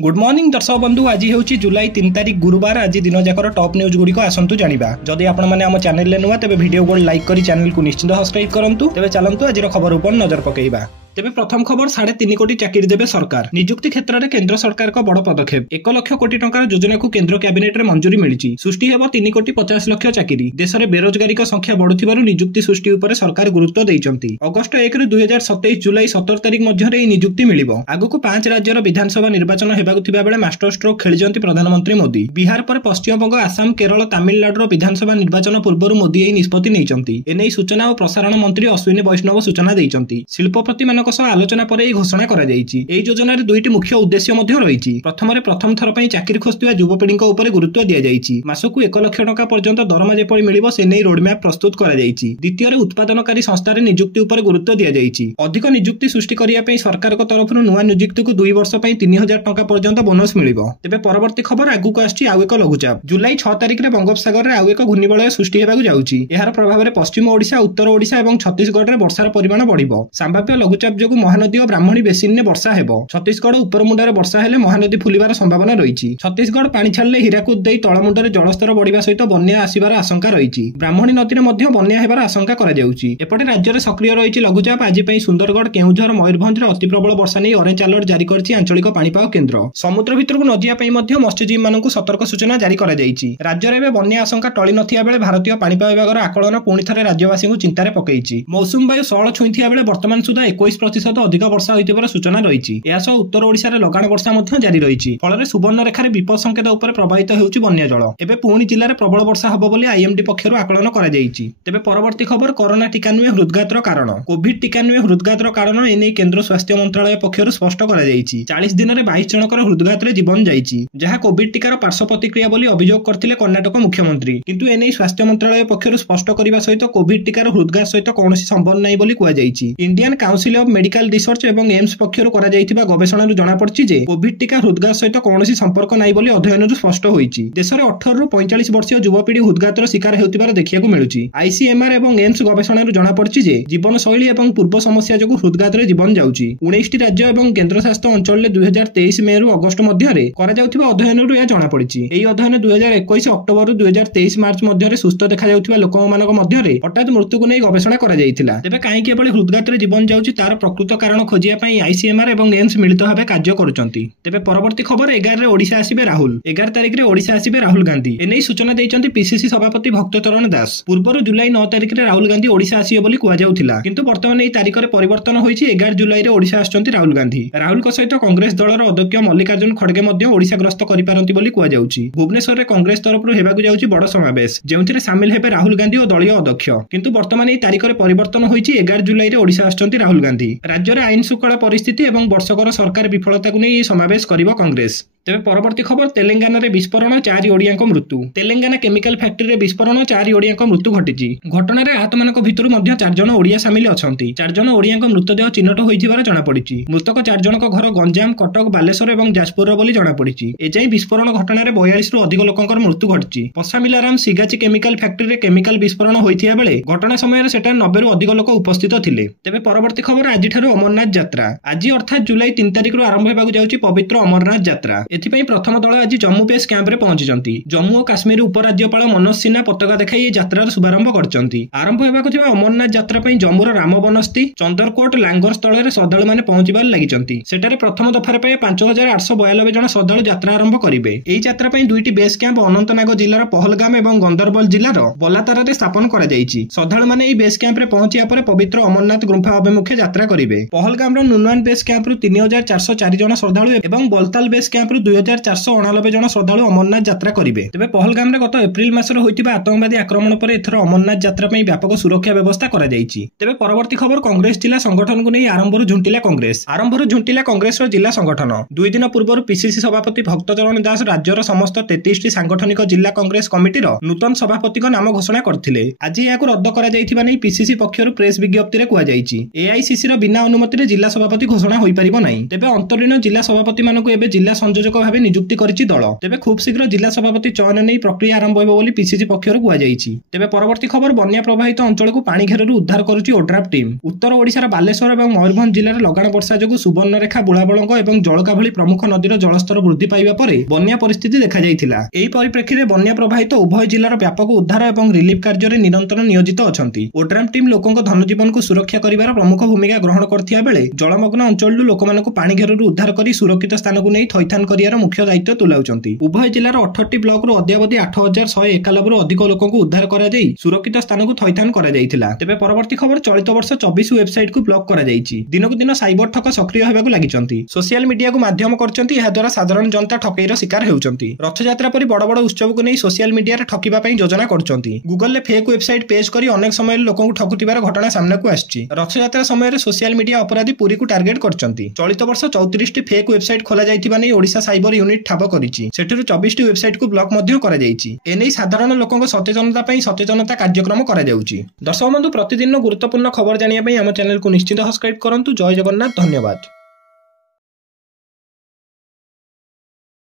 Good morning दर्शक बंधु। आज हूँ जुलाई 3 तारिख गुरुवार। आज दिन जाकर टॉप न्यूज गुड़िक आसतु जाना। जदि आपने आम चैनल नुआ तेज वीडियो को लाइक कर चैनल को निश्चित सब्सक्राइब करूँ। तेज चलतु आज खबर उपर नजर पकेइबा। तेबे प्रथम खबर 3.5 कोटी चाकरी देवे सरकार। नियुक्ति क्षेत्र में केंद्र सरकार का बड़ पदक्षेप। 1 लाख कोटी टंकार योजना को केंद्र कैबिनेट में मंजूरी मिली। सृष्टि हेब 3 कोटी 50 लाख चाकरी। देश में बेरोजगारी संख्या बढ़ुथिबारु नियुक्ति सृष्टि उपर सरकार गुरुत्व देइचंती। अगस्त 1 रु 2027 जुलाई 17 तारिख मध्य नियुक्ति मिलिबो। आगुक 5 राज्यर विधानसभा निर्वाचन हेबाकु थिबा बेले मास्टर स्ट्रोक खेलिजंती प्रधानमंत्री मोदी। बिहार पर पश्चिमबंग, आसाम, केरल, तमिलनाडुर विधानसभा निर्वाचन पूर्व मोदी एही निष्पत्ति नैचंती। एनै सूचना और प्रसारण मंत्री अश्विनी वैष्णव सूचना दैचंती। शिल्पपति मानक सह आलोचना पर एही घोषणा करा जायछि। एही योजनार दुईटी मुख्य उद्देश्य मध्य रहिछि। प्रथम थर पई चाकरी खोजुवा युवपीढ़ी उपर गुरुत्व दिया जायछि। मासकु 1 लाख टंका पर्यंत दरमा जेपरि मिलिबो से नै रोडमैप प्रस्तुत करा जायछि। द्वितीय उत्पादनकारी संस्थार नियुक्ति उपर गुरुत्व दिया जायछि। अधिक नियुक्ति सृष्टि करिया पई सरकार को तरफ नुआ नियुक्ति को 2 वर्ष पई 3000 टंका पर्यंत बोनस मिलिबो। तेबे परवर्ती खबर आगुक आछि आउ एक लघुचाप। जुलाई 6 तारिख रे बंगोपसागर रे आउ एक घूर्णिबलय सृष्टि हेबाकु जाउछि। एहार प्रभाव रे पश्चिम ओडिशा, उत्तर ओडिशा एवं छत्तीसगढ़ रे वर्षार परिमाण बढ़िबो। संभाव्य लघुचाप जोगु महानदी और ब्राह्मणी बेसिन ने वर्षा हेबो। छत्तीसगढ़ उपरमुंडारे वर्षा हेले महानदी फुलिबार संभावना रहिछि। छत्तीसगढ़ पानी छाड़ले हीराकुद देई तळमुंडारे जलस्तर बढ़िबा सहित बन्या आसीबार आशंका रहिछि। ब्राह्मणी नदी रे मध्य बन्या हेबार आशंका करा जाउछि। एपटे राज्य रे सक्रिय रहिछि लघुचाप। आज पई सुंदरगढ़, केउझर, मयूरभंज रे अति प्रबल वर्षा नै ऑरेंज अलर्ट जारी करछि आंचलिक पाणीपाग केंद्र। समुद्र भितरकु न जिया पई मध्य मत्स्यजीवी मानकु सतर्क सूचना जारी करा जाइछि। राज्य रे एबे बन्या आशंका टळी नथिया बेले भारतीय पाणीपाग विभागर आकलन पुणी थरे राज्यवासी को चिंतारे पकैछि। मौसुमी वायु सळ छुइथिया बेले वर्तमान सुधा 21% अधिक वर्षा होइतिबार सूचना रहिछि। एहासह उत्तर ओडिशा रे लगाण वर्षा मध्य जारी रहिछि। फଳରେ सुवर्णरेखा रे विपद संकेत उपर प्रभावित हेउछि बन्या जल। एबे पुणी जिल्ला रे प्रबल वर्षा हबो बोली आईएमडी पक्षरु आकलन करा जाइछि। तेबे परवर्ती खबर कोरोना टीका नुहे हृदघातर कारण। कोविड टीका नुहे हृदघातर कारण एनै केंद्र स्वास्थ्य मंत्रालय पक्षरु स्पष्ट करा जाइछि। 40 दिन रे 22 जनकर हृदघात रे जीवन जाइछि, जहा कोविड टीकार पार्श्व प्रतिक्रिया बोली अभियोग करथिले कर्नाटक मुख्यमंत्री। किंतु एनै स्वास्थ्य मंत्रालय पक्षरु स्पष्ट करिबा सहित कोविड टीकार हृदघात सहित कोनोसी संबंध नै बोली कुआ जाइछि। Indian council of medical research एवं एम्स पक्षरु करा जाइथिबा गवेषणारु जणा पड़छि जे कोविड टीका हृदघात सहित कोनोसी संपर्क नै बोली अध्ययनरु स्पष्ट होईछि। देश रे 18 रु 45 वर्षीय युवपीढ़ी हृदघातर शिकार हेउतिबार देखियाकु मिलुछि। आईसीएमआर एवं एम्स गवेषणारु जणा पड़छि जे जीवन शैली एवं पूर्व समस्या जोगु हृदघात रे जीवन जाउछि। 19 टी राज्य एवं केंद्रशासित अंचल रे 2023 मे रु अगस्त मध्य रे करा जाउथिबा अध्ययनरु या जणा पड़छि। एही अध्ययन 2021 अक्टोबर रु 2023 मार्च मध्य रे सुस्थ देखा जाउथिबा लोक मानक मध्य रे हठात मृत्यु को नै गवेषणा करा जाइथिला। तेबे काहे केवल हृदघात रे जीवन जाउछि तार प्रकृत कारण खोजिया पई आईसीएमआर एवं एम्स मिलित भाबे कार्य करुचंती। तेबे परवर्ती खबर 11 रे ओडिशा आसीबे राहुल। 11 तारिख रे ओडिशा आसीबे राहुल गांधी। एनै सूचना दैचंती पीसीसी सभापति भक्तचरण दास। पूर्वरु जुलाई 9 तारिख रे राहुल गांधी ओडिशा आसीबे बोली कुआ जाउथिला, किंतु वर्तमान एही तारिख रे परिवर्तन होईछि। 11 जुलाई रे ओडिशा आछंती राहुल गांधी। राहुल को सहित कांग्रेस दलर अध्यक्ष मल्लिकार्जुन खड़गे मध्य ओडिशा ग्रस्त करि पारंती बोली कुआ जाउछि। भुवनेश्वर रे कांग्रेस तरफरु हेबाकु जाउछि बड़ समावेश, जेउथिरे शामिल हेबे राहुल गांधी और दलीय अध्यक्ष। किंतु वर्तमान एही तारिख रे परिवर्तन होईछि। 11 जुलाई रे ओडिशा आछंती राहुल गांधी। राज्य रे आईन शृंखला परिस्थिति एवं वर्षकर सरकार विफलता को नै समावेश करिवो कांग्रेस। तेबे परवर्ती खबर तेलंगाना रे विस्फोरण 4 ओडियाक मृत्यु। तेलंगाना केमिकल फैक्ट्री रे विस्फोरण 4 ओडियाक मृत्यु घटिछि। घटना रे आहत मानक भितरु मध्य 4 जन ओडिया शामिल अछंती। 4 जन ओडियाक मृतदेह चिन्हट होइथिबार जणा पड़िछि। मृतक 4 जनक घर गंजाम, कटक, बालेश्वर एवं जाजपुर बोली जणा पड़िछि। एजाई विस्फोरण घटना रे 42 रु अधिक लोकंकर मृत्यु घटिछि। पसामिलाराम सिगाची केमिकल फैक्ट्री रे केमिकल विस्फोरण होइथिया बेले घटना समय रे सेटा 90 रु अधिक लोक उपस्थित थिले। तेबे परवर्ती खबर आज ठारू अमरनाथ यात्रा। आज अर्थात जुलाई 3 तारिख रु आरंभ हेबाकु जाउछि पवित्र अमरनाथ यात्रा। एथिपई प्रथम दल आज जम्मू बेस कैंप रे पहुंचीचंती। जम्मू और काश्मीर उपराज्यपाल मनोज सिन्हा पताका देखाई ये यात्रार शुभारंभ करचंती। आरंभ हेबाकु थिबा अमरनाथ यात्रा पई जम्मूर रामबनस्ती, चंदरकोट, लांगर स्थल रे श्रद्धालु माने पहुंचीबार लागिचंती। सेटारे प्रथम दफार पई 5892 जन श्रद्धालु यात्रा आरंभ करिवे। एही यात्रा पई दुईटी बेस कैंप अनंतनाग जिल्लार पहलगाम एवं गंदरबल जिल्लार बलातारा रे स्थापन करा जाईछि। श्रद्धालु माने एही बेस कैंप रे पहुंचिया परे पवित्र अमरनाथ गुंफा अभिमुखे यात्रा करिवे। पहलगाम रो नुनवान बेस कैंप रु 3404 जन श्रद्धालु एवं बलताल बेस कैंप रु 2499 जन श्रद्धालु अमरनाथ यात्रा करिवे। तेबे पहलगाम रे गत एप्रिल मास रे होइतिबा आतंकवादी आक्रमण पर एथर अमरनाथ यात्रा पई व्यापक सुरक्षा व्यवस्था करा जाईछि। तेबे परवर्ती खबर कांग्रेस जिला संगठन को नै आरंभरु झुंटिला कांग्रेस रो जिला संगठन। 2 दिन पूर्व पीसीसी सभापति भक्तचरण दास राज्यर समस्त 33 टी सांगठनिक जिला कांग्रेस कमिटी रो नूतन सभापति को नाम घोषणा करथिले। आज याकु रद्द करा जाईथिबा नै पीसीसी पक्षरु प्रेस विज्ञप्ति रे कुआ जाईछि। एआईसीसी रो बिना अनुमति रे जिला सभापति घोषणा होई परिबो नै। तेबे अंतरीण जिला सभापति मानको एबे जिला संयोजक ସଂଯୋଜକ ଭାବେ ନିଯୁକ୍ତି କରିଛି ଦଳ। ତେବେ ଖୁବ୍ ଶୀଘ୍ର ଜିଲ୍ଲା ସଭାପତି ଚୟନ ନେଇ ପ୍ରକ୍ରିୟା ଆରମ୍ଭ ହେବ ବୋଲି ପିସିସି ପକ୍ଷରୁ କୁହାଯାଇଛି। ତେବେ ପରବର୍ତ୍ତୀ ଖବର, ବନ୍ୟା ପ୍ରଭାବିତ ଅଞ୍ଚଳକୁ ପାଣି ଘେରରୁ ଉଦ୍ଧାର କରୁଛି ଓଡ୍ରାଫ୍ ଟିମ୍। ଉତ୍ତର ଓଡ଼ିଶାର ବାଲେଶ୍ୱର ଏବଂ ମୟୂରଭଞ୍ଜ ଜିଲ୍ଲାରେ ଲଗାଣ ବର୍ଷା ଯୋଗୁଁ ସୁବର୍ଣ୍ଣରେଖା, ବୁଳାବଳଙ୍ଗ ଏବଂ ଜଳକା ଭଳି ପ୍ରମୁଖ ନଦୀର ଜଳସ୍ତର ବୃଦ୍ଧି ପାଇବା ପରେ ବନ୍ୟା ପରିସ୍ଥିତି ଦେଖାଯାଇଥିଲା। ଏହି ପରିପ୍ରେକ୍ଷୀରେ ବନ୍ୟା ପ୍ରଭାବିତ ଉଭୟ ଜିଲ୍ଲାର ବ୍ୟାପକ ଉଦ୍ଧାର ଏବଂ ରିଲିଫ୍ କାର୍ଯ୍ୟରେ ନିରନ୍ତର ନିୟୋଜିତ ଅଛନ୍ତି। ଓଡ୍ରାଫ୍ ଟିମ୍ ଲୋକଙ୍କ ଧନଜୀବନକୁ ସୁରକ୍ଷା କରିବାର ପ୍ରମୁଖ ଭୂମିକା ଗ୍ରହଣ କରିଥିବା ବେଳେ ଜଳମଗ୍ନ ଅଞ୍ଚଳରୁ ଲୋକମାନଙ୍କୁ ପାଣି ଘେରରୁ ଉଦ୍ଧାର କରି ସୁରକ୍ଷିତ ସ୍ଥାନକୁ ନେଇ ଥଇଥାନ କରିବାର ମୁଖ୍ୟ ଦାୟିତ୍ୱ ତୁଲାଉଛନ୍ତି। ଉଭୟ ଜିଲ୍ଲାର 18ଟି ବ୍ଲକରୁ ଅଦ୍ୟାବଧି 8191ରୁ ଅଧିକ ଲୋକଙ୍କୁ ଉଦ୍ଧାର କରାଯାଇ ସୁରକ୍ଷିତ ସ୍ଥାନକୁ ଥଇଥାନ କରାଯାଇଥିଲା। ତେବେ ପରବର୍ତ୍ତୀ ଖବର, ଚଳିତ ବର୍ଷ 24 ୱେବସାଇଟକୁ ବ୍ଲକ କରାଯାଇଛି। ଦିନକୁ ଦିନ ସାଇବର ଠକ ସକ୍ରିୟ ହେବାକୁ ଲାଗିଛନ୍ତି। ସୋସିଆଲ ମିଡିଆକୁ ମାଧ୍ୟମ କରିଛନ୍ତି, ଏହାଦ୍ୱାରା ସାଧାରଣ ଜନତା ଠକେଇର ଶିକାର ହେଉଛନ୍ତି। ରଥଯାତ୍ରା ପରି ବଡ଼ ବଡ଼ ଉତ୍ସବକୁ ନେଇ ସୋସିଆଲ ମିଡିଆରେ ଠକିବା ପାଇଁ ଯୋଜନା କରୁଛନ୍ତି। ଗୁଗଲରେ ଫେକ୍ ୱେବସାଇଟ ପେଜ କରି ଅନେକ ସମୟରେ ଲୋକଙ୍କୁ ଠକୁଥିବାର ଘଟଣା ସାମ୍ନାକୁ ଆସିଛି। ରଥଯାତ୍ରା ସମୟରେ ସୋସିଆଲ ମିଡିଆ ଅପରାଧୀ ପୁରୀକୁ ଟାର୍ଗେଟ କରିଛନ୍ତି। ଚଳିତ ବର୍ଷ 34ଟି ଫେକ୍ ୱେବସାଇଟ ଖୋଲାଯାଇଥିବା ନେଇ ଓଡ଼ିଶା ସାଇବର ୟୁନିଟ୍ ଠାବ କରିଛି। ସେଠାରୁ 24ଟି ୱେବସାଇଟକୁ ବ୍ଲକ ମଧ୍ୟ କରାଯାଇଛି। ଏନେଇ ସାଧାରଣ ଲୋକଙ୍କ ସଚେତନତା ପାଇଁ ସଚେତନତା କାର୍ଯ୍ୟକ୍ରମ କରାଯାଉଛି। ଦର୍ଶକ ବନ୍ଧୁ, ପ୍ରତିଦିନ ଗୁରୁତ୍ୱପୂର୍ଣ୍ଣ ଖବର ଜାଣିବା ପାଇଁ ଆମ ଚ୍ୟାନେଲକୁ ନିଶ୍ଚିତ ସବସ୍କ୍ରାଇବ କରନ୍ତୁ। ଜୟ ଜଗନ୍ନାଥ, ଧନ୍ୟବାଦ।